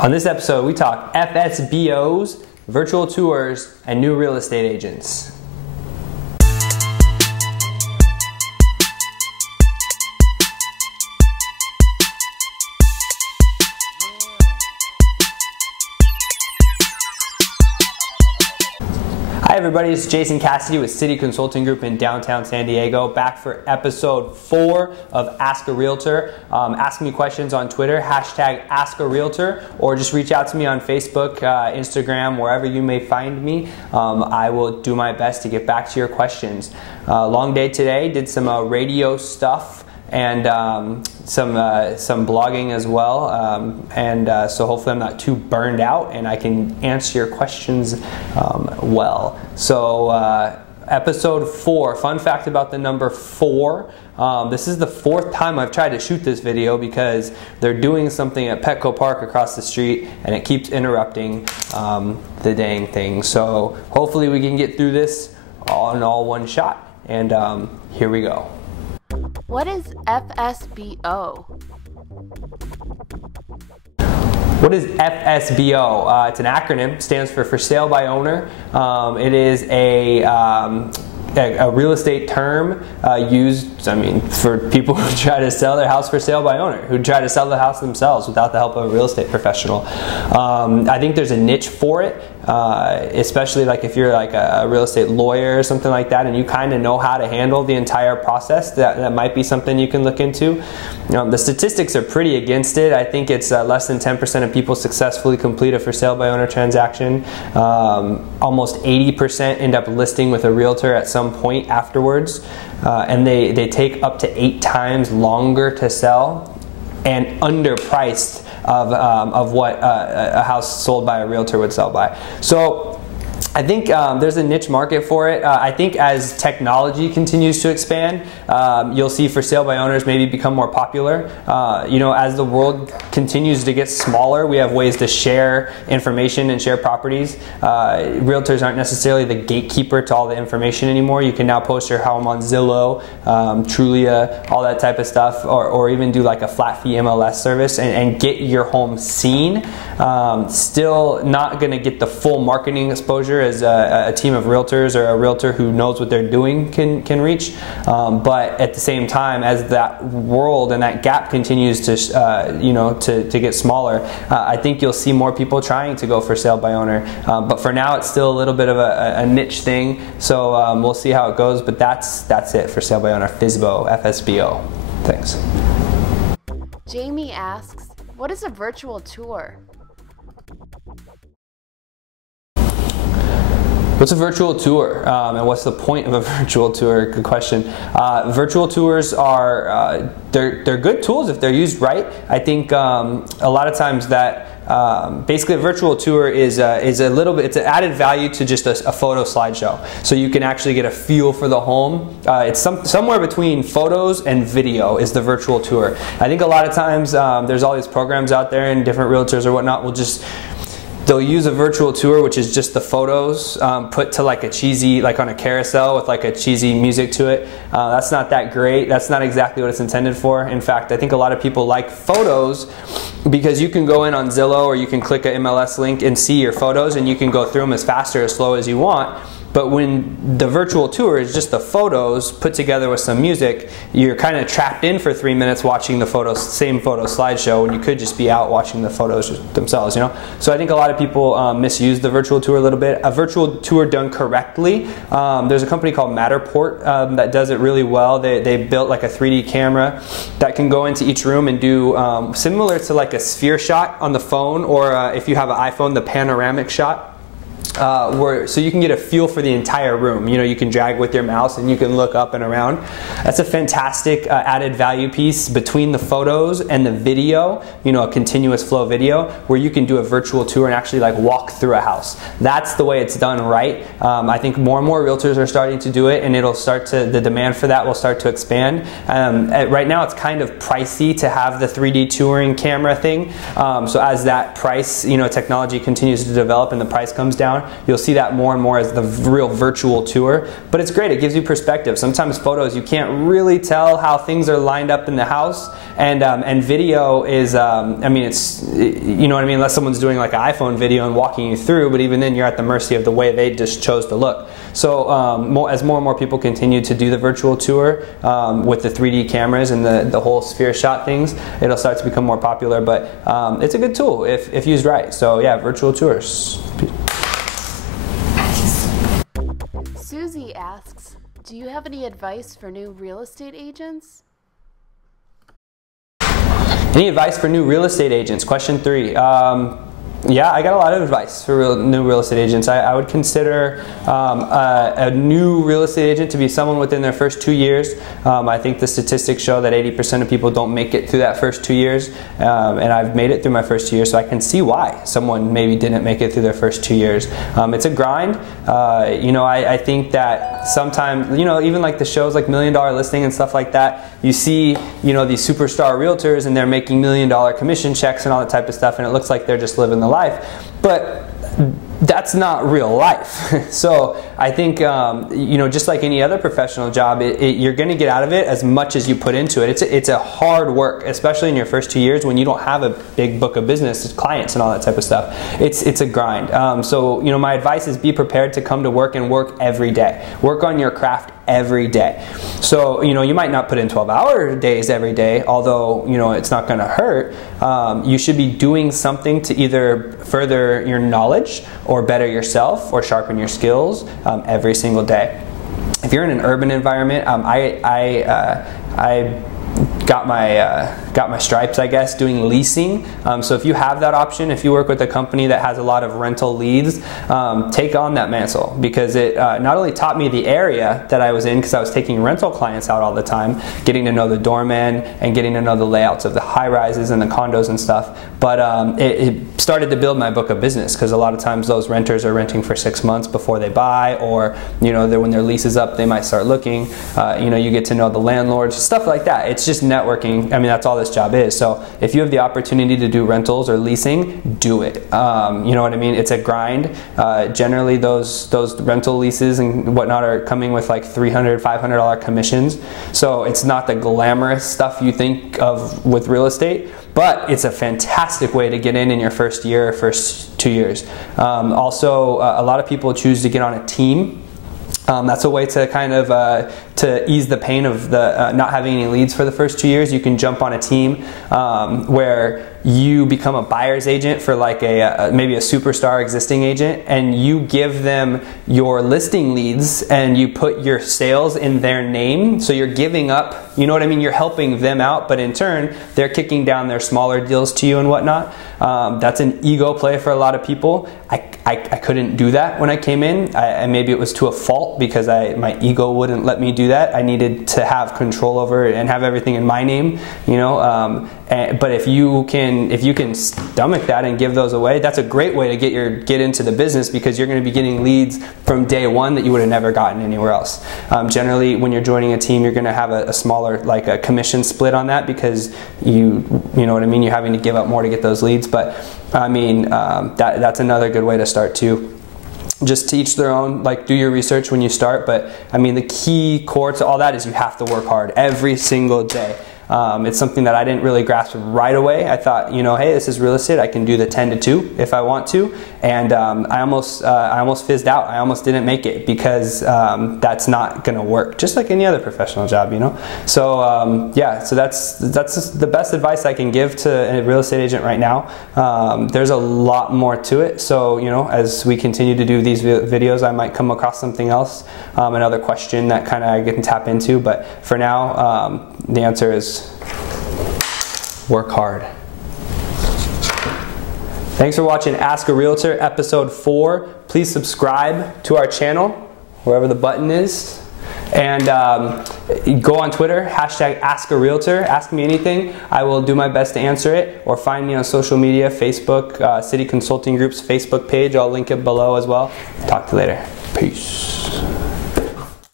On this episode, we talk FSBOs, virtual tours, and new real estate agents. Hi everybody, it's Jason Cassidy with City Consulting Group in downtown San Diego, back for episode 4 of Ask a Realtor. Ask me questions on Twitter, hashtag Ask a Realtor, or just reach out to me on Facebook, Instagram, wherever you may find me. I will do my best to get back to your questions. Long day today, did some radio stuff and some blogging as well, so hopefully I'm not too burned out and I can answer your questions well. So episode 4, fun fact about the number 4, this is the 4th time I've tried to shoot this video because they're doing something at Petco Park across the street and it keeps interrupting the dang thing. So hopefully we can get through this all one shot, and here we go. What is FSBO? What is FSBO? It's an acronym, stands for sale by owner. It is a real estate term used, for people who try to sell their house for sale by owner, who try to sell the house themselves without the help of a real estate professional. I think there's a niche for it, especially like if you're like a real estate lawyer or something like that, and you kind of know how to handle the entire process. That might be something you can look into. The statistics are pretty against it. I think it's less than 10% of people successfully complete a for sale by owner transaction. Almost 80% end up listing with a realtor at some point afterwards, and they take up to 8 times longer to sell and underpriced of what a house sold by a realtor would sell by. So I think there's a niche market for it. I think as technology continues to expand, you'll see for sale by owners maybe become more popular. As the world continues to get smaller, we have ways to share information and share properties. Realtors aren't necessarily the gatekeeper to all the information anymore. You can now post your home on Zillow, Trulia, all that type of stuff, or even do like a flat fee MLS service and get your home seen. Still not going to get the full marketing exposure as a team of realtors or a realtor who knows what they're doing can reach, but at the same time, as that world and that gap continues to to get smaller, I think you'll see more people trying to go for sale by owner. But for now, it's still a little bit of a niche thing. So we'll see how it goes. But that's it for sale by owner, FSBO. Thanks. Jamie asks, what is a virtual tour? What's a virtual tour, and what's the point of a virtual tour? Good question. Virtual tours are they're good tools if they're used right. I think a lot of times that basically a virtual tour is a little bit, it's an added value to just a photo slideshow. So you can actually get a feel for the home. It's somewhere between photos and video is the virtual tour. I think a lot of times there's all these programs out there and different realtors or whatnot will they'll use a virtual tour, which is just the photos put to like a cheesy, like on a carousel with like a cheesy music to it. That's not that great. That's not exactly what it's intended for. In fact, I think a lot of people like photos because you can go in on Zillow or you can click an MLS link and see your photos, and you can go through them as fast or as slow as you want. But when the virtual tour is just the photos put together with some music, you're kind of trapped in for 3 minutes watching the same photo slideshow when you could just be out watching the photos themselves, So I think a lot of people misuse the virtual tour a little bit. A virtual tour done correctly, there's a company called Matterport that does it really well. They built like a 3D camera that can go into each room and do similar to like a sphere shot on the phone, or if you have an iPhone, the panoramic shot. So you can get a feel for the entire room. You can drag with your mouse and you can look up and around. That's a fantastic added value piece between the photos and the video, a continuous flow video where you can do a virtual tour and actually like walk through a house. That's the way it's done right. I think more and more realtors are starting to do it, and the demand for that will start to expand. Right now it's kind of pricey to have the 3D touring camera thing. So as that price, technology continues to develop and the price comes down, around. You'll see that more and more as the real virtual tour, but it's great. It gives you perspective. Sometimes photos, you can't really tell how things are lined up in the house, and video is, I mean, it's, you know what I mean, unless someone's doing like an iPhone video and walking you through, but even then you're at the mercy of the way they just chose to look. So as more and more people continue to do the virtual tour with the 3D cameras and the whole sphere shot things, it'll start to become more popular, but it's a good tool if used right. So yeah, virtual tours. Susie asks, do you have any advice for new real estate agents? Any advice for new real estate agents? Question 3. Yeah, I got a lot of advice for new real estate agents. I would consider a new real estate agent to be someone within their first 2 years. I think the statistics show that 80% of people don't make it through that first 2 years, and I've made it through my first 2 years, so I can see why someone maybe didn't make it through their first 2 years. It's a grind. You know, I think that sometimes, you know, even like the shows like $1 Million Listing and stuff like that, you see, you know, these superstar realtors and they're making $1 million commission checks and all that type of stuff, and it looks like they're just living the life, but that's not real life. So I think, you know, just like any other professional job, you're going to get out of it as much as you put into it. It's a hard work, especially in your first 2 years when you don't have a big book of business, clients and all that type of stuff. It's a grind. So, you know, my advice is be prepared to come to work and work every day. Work on your craft every day. So, you know, you might not put in 12-hour days every day, although, you know, it's not going to hurt. You should be doing something to either further your knowledge or better yourself or sharpen your skills every single day. If you're in an urban environment, I got my stripes, I guess, doing leasing. So if you have that option, if you work with a company that has a lot of rental leads, take on that mantle, because it not only taught me the area that I was in, because I was taking rental clients out all the time, getting to know the doorman and getting to know the layouts of the high rises and the condos and stuff, but it started to build my book of business, because a lot of times those renters are renting for 6 months before they buy, or, you know, when their lease is up, they might start looking. You know, you get to know the landlords, stuff like that. It's just networking. I mean, that's all this job is. So if you have the opportunity to do rentals or leasing, do it. You know what I mean? It's a grind. Generally, those rental leases and whatnot are coming with like $300, $500 commissions. So it's not the glamorous stuff you think of with real estate, but it's a fantastic way to get in your first year or first 2 years. Also, a lot of people choose to get on a team. That's a way to kind of to ease the pain of the not having any leads for the first 2 years. You can jump on a team where you become a buyer's agent for like maybe a superstar existing agent, and you give them your listing leads and you put your sales in their name. So you're giving up, you know what I mean? You're helping them out, but in turn, they're kicking down their smaller deals to you and whatnot. That's an ego play for a lot of people. I couldn't do that when I came in. And maybe it was to a fault, because my ego wouldn't let me do that. I needed to have control over it and have everything in my name, you know. But if you can stomach that and give those away, that's a great way to get into the business, because you're going to be getting leads from day one that you would have never gotten anywhere else. Generally, when you're joining a team, you're going to have a smaller, like a commission split on that, because you know what I mean. You're having to give up more to get those leads. But I mean, that's another good way to start too. Just to each their own, like do your research when you start, but I mean the key core to all that is you have to work hard every single day. It's something that I didn't really grasp right away. I thought, you know, hey, this is real estate. I can do the 10 to 2 if I want to. And I almost fizzed out. I almost didn't make it, because that's not going to work, just like any other professional job, you know. So yeah, so that's the best advice I can give to a real estate agent right now. There's a lot more to it. So, you know, as we continue to do these videos, I might come across something else, another question that kind of I can tap into. But for now, the answer is work hard. Thanks for watching Ask a Realtor episode 4. Please subscribe to our channel, wherever the button is. And go on Twitter, hashtag Ask a Realtor. Ask me anything. I will do my best to answer it. Or find me on social media, Facebook, City Consulting Group's Facebook page. I'll link it below as well. Talk to you later. Peace.